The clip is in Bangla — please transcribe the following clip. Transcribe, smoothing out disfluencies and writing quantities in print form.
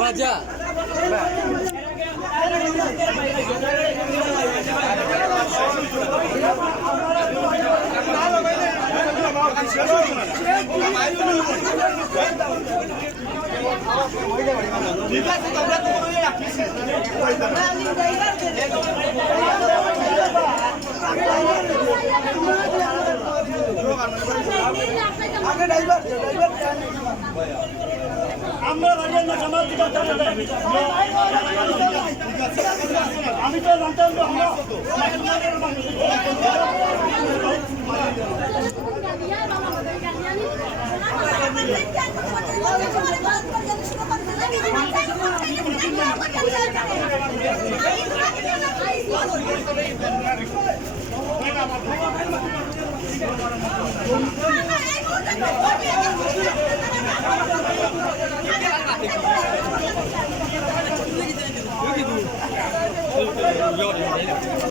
Raja. ঠিক আছে তোমরা তো রাখিস আগে ড্রাইভার আমরা বাড়ির না সমাজ দিতে আমি তো জানতাম Yo